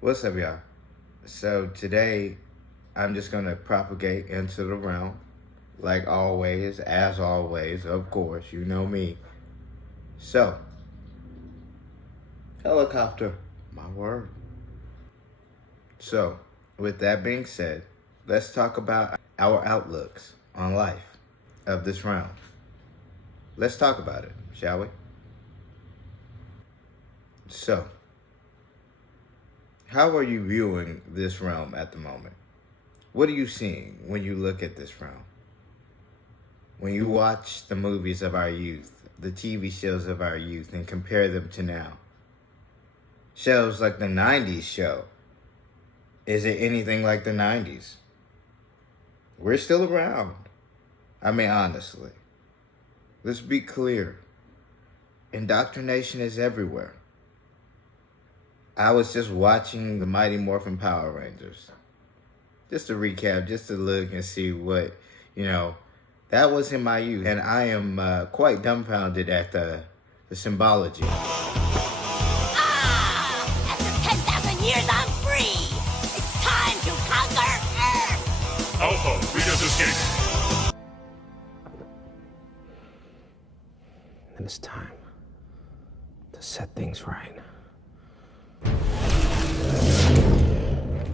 What's up, y'all? So today, I'm just gonna propagate into the realm, like always, as always, of course, you know me. So, helicopter, my word. So, with that being said, let's talk about our outlooks on life of this realm. Let's talk about it, shall we? So, how are you viewing this realm at the moment? What are you seeing when you look at this realm? When you watch the movies of our youth, the TV shows of our youth, and compare them to now? Shows like the 90s show. Is it anything like the 90s? We're still around. I mean, honestly. Let's be clear. Indoctrination is everywhere. I was just watching the Mighty Morphin Power Rangers. Just to recap, just to look and see what, that was in my youth. And I am quite dumbfounded at the symbology. After 10,000 years, I'm free! It's time to conquer Earth! Alpha, lead us escape! And it's time to set things right.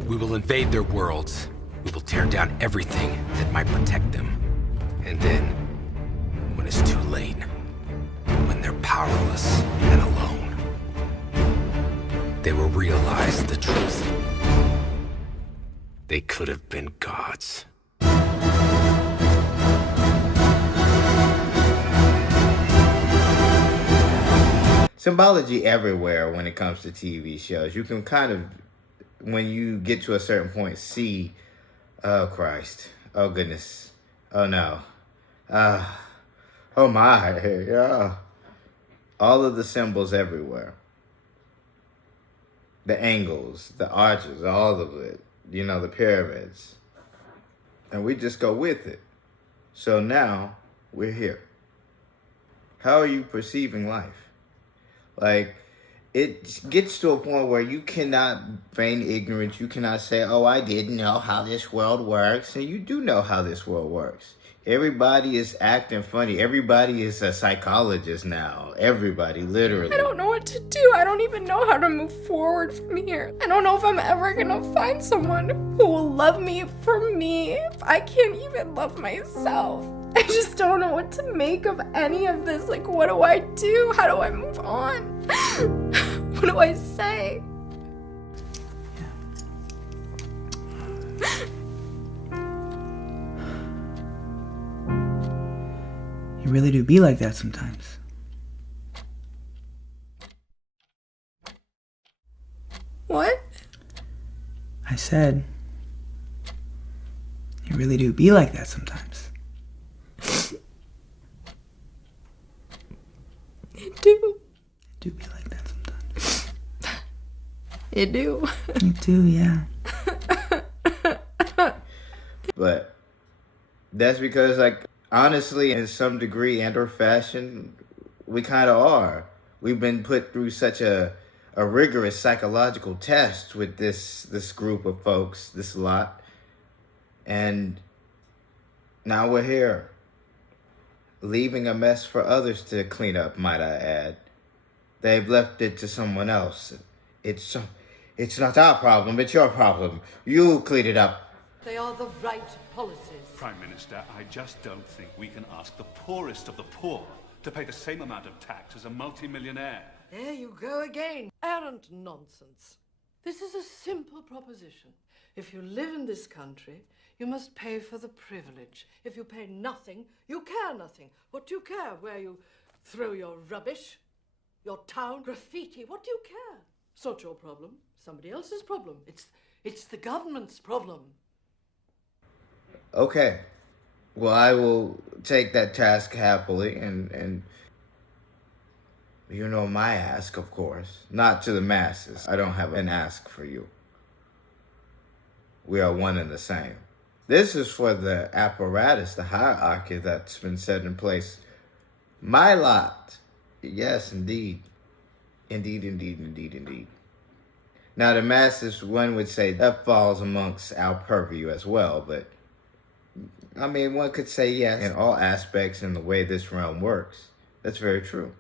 We will invade their worlds. We will tear down everything that might protect them. And then, when it's too late, when they're powerless and alone, they will realize the truth. They could have been gods. Symbology everywhere when it comes to TV shows. You can kind of, when you get to a certain point, see, oh Christ, oh goodness, oh no, oh my, yeah. All of the symbols everywhere. The angles, the arches, all of it, the pyramids. And we just go with it. So now, we're here. How are you perceiving life? Like, it gets to a point where you cannot feign ignorance. You cannot say, oh, I didn't know how this world works. And you do know how this world works. Everybody is acting funny. Everybody is a psychologist now. Everybody, literally. I don't know what to do. I don't even know how to move forward from here. I don't know if I'm ever gonna find someone who will love me for me if I can't even love myself. I just don't know what to make of any of this. Like, what do I do? How do I move on? What do I say? You really do be like that sometimes. What? I said, you really do be like that sometimes. It do. You do be like that sometimes. It do. You do, yeah. But that's because, like, honestly, in some degree and or fashion, we kind of are. We've been put through such a rigorous psychological test with this group of folks, this lot. And now we're here, leaving a mess for others to clean up, might I add. They've left it to someone else. It's not our problem, it's your problem. You clean it up. They are the right policies. Prime Minister, I just don't think we can ask the poorest of the poor to pay the same amount of tax as a multimillionaire. There you go again. Arrant nonsense. This is a simple proposition. If you live in this country, you must pay for the privilege. If you pay nothing, you care nothing. What do you care? Where you throw your rubbish? Your town? Graffiti? What do you care? It's not your problem. Somebody else's problem. It's the government's problem. Okay. Well, I will take that task happily and my ask, of course. Not to the masses. I don't have an ask for you. We are one and the same. This is for the apparatus, the hierarchy that's been set in place. My lot. Yes, indeed. Indeed. Now, the masses, one would say that falls amongst our purview as well, but I mean, one could say yes, in all aspects in the way this realm works. That's very true.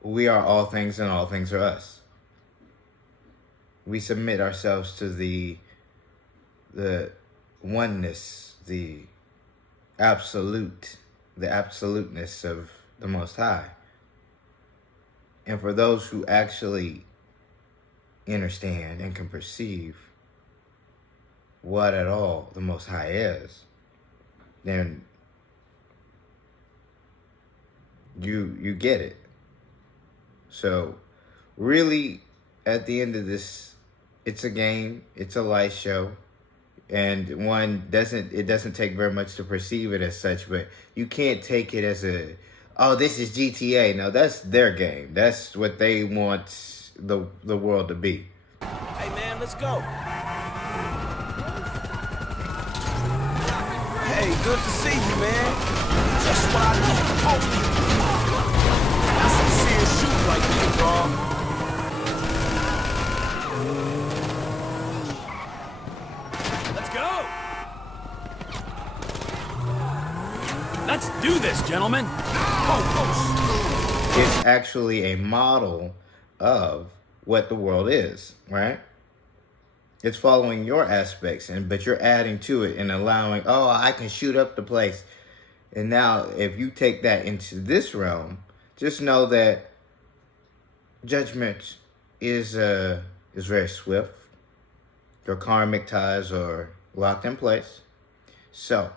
We are all things and all things are us. We submit ourselves to the oneness, the absoluteness of the Most High. And for those who actually understand and can perceive what at all the Most High is, then you get it. So really, at the end of this, it's a game, it's a light show, and it doesn't take very much to perceive it as such, but you can't take it as this is GTA. No, that's their game. That's what they want the world to be. Hey man, let's go. Hey, good to see you, man. Just what I need. Oh, that's some serious shooting right there, bro. Let's go. Let's do this, gentlemen. It's actually a model of what the world is, right? It's following your aspects, but you're adding to it and allowing, I can shoot up the place. And now, if you take that into this realm, just know that judgment is very swift. Your karmic ties are locked in place. So,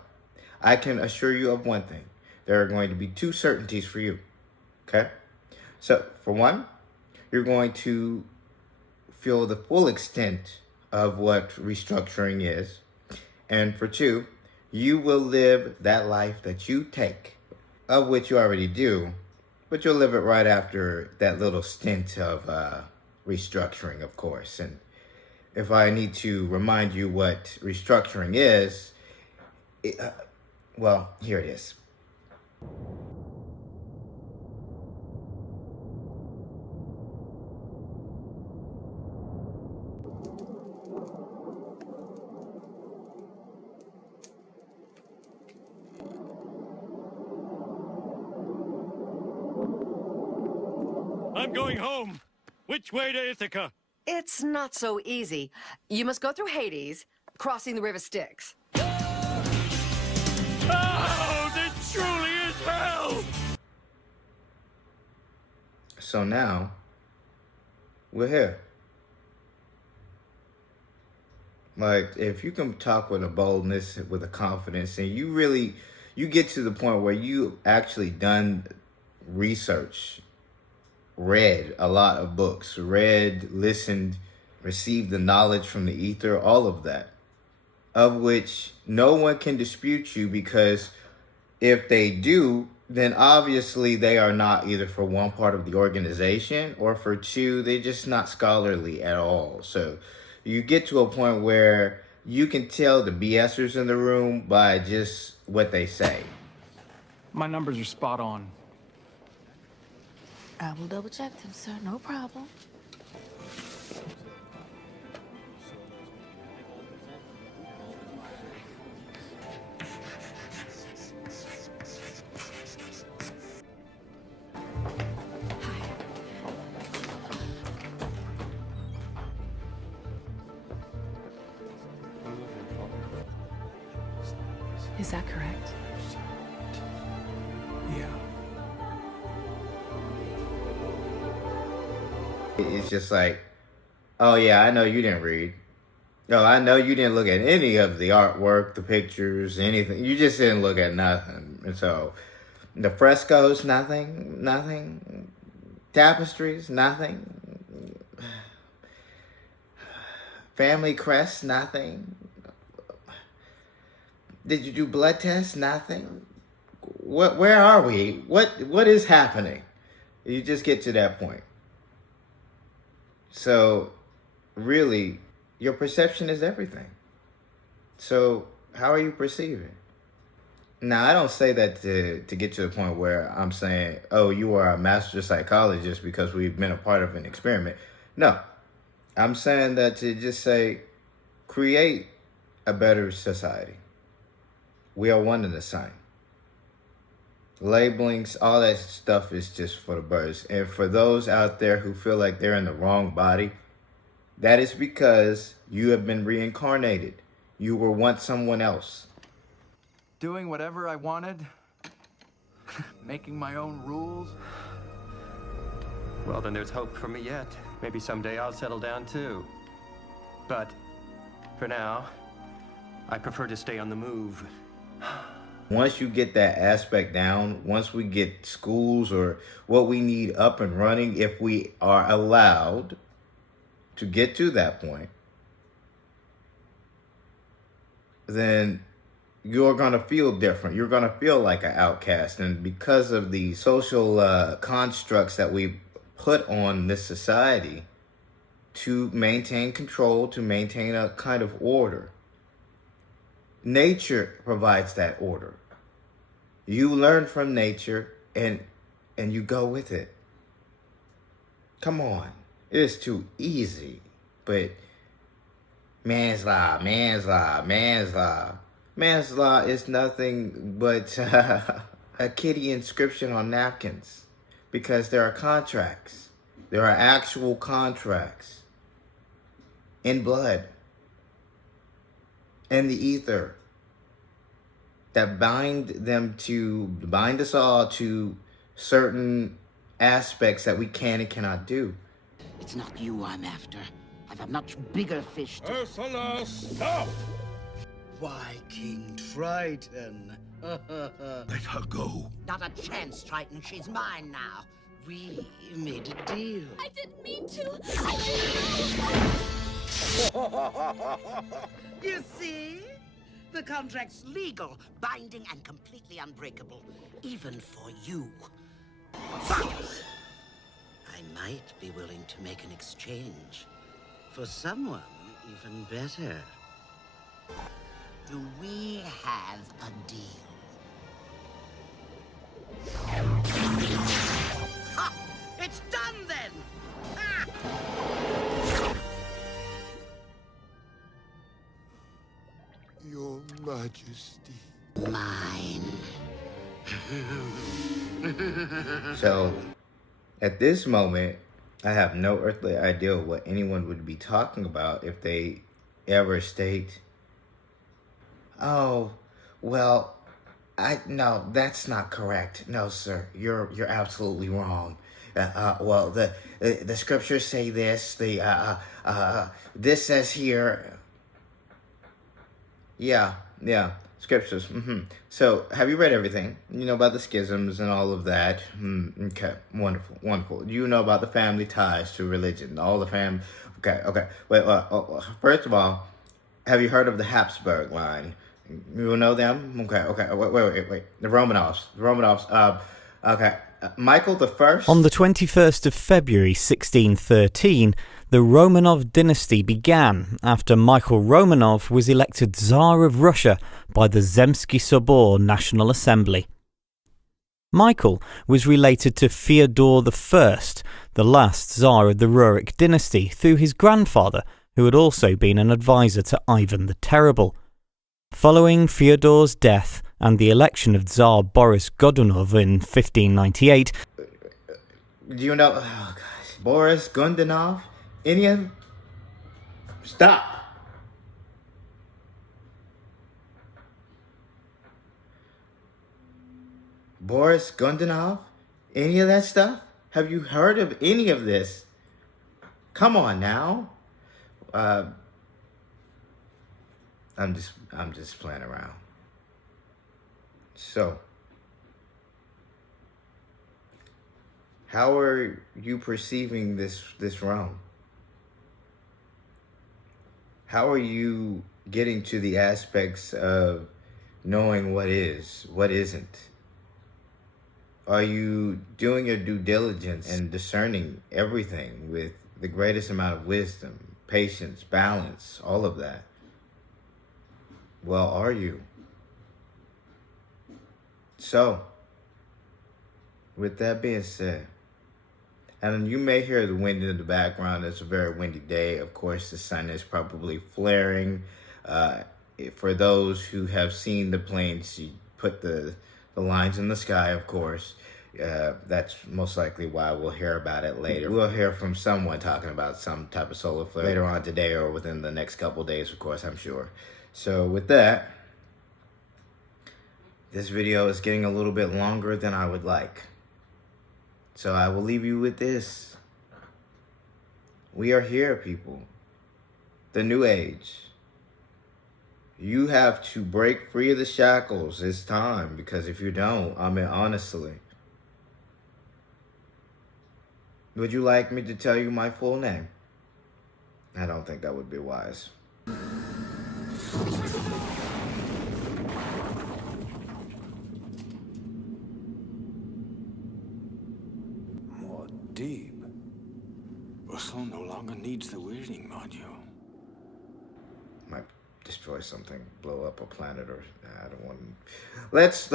I can assure you of one thing. There are going to be two certainties for you, okay? So, for one, you're going to feel the full extent of what restructuring is. And for two, you will live that life that you take, of which you already do, but you'll live it right after that little stint of restructuring, of course. And if I need to remind you what restructuring is, well, here it is. I'm going home. Which way to Ithaca? It's not so easy. You must go through Hades, crossing the River Styx. Oh, this truly is hell! So now, we're here. Like, if you can talk with a boldness, with a confidence, and you get to the point where you actually done research, read a lot of books, listened, received the knowledge from the ether, all of that, of which no one can dispute you, because if they do, then obviously they are not either for one part of the organization, or for two, they're just not scholarly at all. So you get to a point where you can tell the BSers in the room by just what they say. My numbers are spot on. I will double check them, sir. No problem. Is that correct? Yeah. It's just like, oh yeah, I know you didn't read. No, I know you didn't look at any of the artwork, the pictures, anything. You just didn't look at nothing. And so, the frescoes, nothing. Tapestries, nothing. Family crests, nothing. Did you do blood tests? Nothing. Where are we? What is happening? You just get to that point. So, really, your perception is everything. So, how are you perceiving? Now, I don't say that to get to the point where I'm saying, oh, you are a master psychologist because we've been a part of an experiment. No. I'm saying that to just say, create a better society. We are one and the same. Labelings, all that stuff is just for the birds. And for those out there who feel like they're in the wrong body, that is because you have been reincarnated. You were once someone else. Doing whatever I wanted, making my own rules. Well, then there's hope for me yet. Maybe someday I'll settle down too. But for now, I prefer to stay on the move. Once you get that aspect down, once we get schools or what we need up and running, if we are allowed to get to that point, then you're going to feel different. You're going to feel like an outcast. And because of the social constructs that we put on this society to maintain control, to maintain a kind of order, nature provides that order. You learn from nature and you go with it. Come on. It is too easy. But man's law. Man's law is nothing but a kitty inscription on napkins. Because there are contracts. There are actual contracts. In blood. In the ether. That bind us all to certain aspects that we can and cannot do. It's not you I'm after. I've a much bigger fish to... Ursula, stop! Why, King Triton? Let her go. Not a chance, Triton. She's mine now. We made a deal. I didn't mean to. You see? The contract's legal, binding, and completely unbreakable, even for you. But I might be willing to make an exchange for someone even better. Do we have a deal? Ha! It's done then! Ha! Your Majesty. Mine. So, at this moment, I have no earthly idea what anyone would be talking about if they ever state, "Oh, well, no, that's not correct. No, sir, you're absolutely wrong. Well, the scriptures say this. This says here." Yeah, scriptures. So, have you read everything? You know about the schisms and all of that? Okay, wonderful. You know about the family ties to religion, all the fam. Okay. Wait. First of all, have you heard of the Habsburg line? You know them? Okay. Wait. The Romanovs. Okay. Michael the First. On the 21st of February 1613, the Romanov dynasty began after Michael Romanov was elected Tsar of Russia by the Zemsky Sobor National Assembly. Michael was related to Fyodor I, the last Tsar of the Rurik dynasty, through his grandfather, who had also been an advisor to Ivan the Terrible. Following Fyodor's death and the election of Tsar Boris Godunov in 1598... Do you know... Oh, gosh. Boris Godunov? Any of them? Stop! Boris Godunov? Any of that stuff? Have you heard of any of this? Come on now. I'm just playing around. So, how are you perceiving this realm? How are you getting to the aspects of knowing what is, what isn't? Are you doing your due diligence and discerning everything with the greatest amount of wisdom, patience, balance, all of that? Well, are you? So, with that being said, And you may hear the wind in the background. It's a very windy day. Of course, the sun is probably flaring. For those who have seen the planes, you put the lines in the sky, of course. That's most likely why we'll hear about it later. We'll hear from someone talking about some type of solar flare later on today or within the next couple days, of course, I'm sure. So with that, this video is getting a little bit longer than I would like. So I will leave you with this. We are here, people. The new age. You have to break free of the shackles. It's time, because if you don't, I mean, honestly. Would you like me to tell you my full name? I don't think that would be wise. More deep. Russell no longer needs the reading module. Might destroy something, blow up a planet, or I don't want. Let's.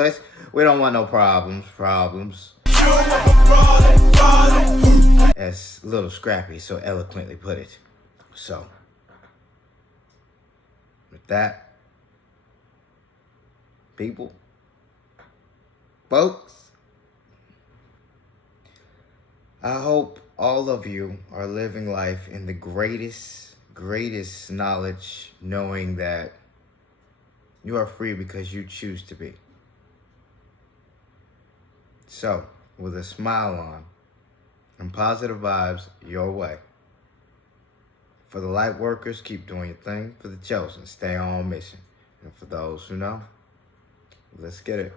We don't want no problems. As Little Scrappy so eloquently put it. So, with that, people, folks, I hope all of you are living life in the greatest knowledge, knowing that you are free because you choose to be. So, with a smile on and positive vibes your way. For the light workers, keep doing your thing. For the chosen, stay on mission. And for those who know, let's get it.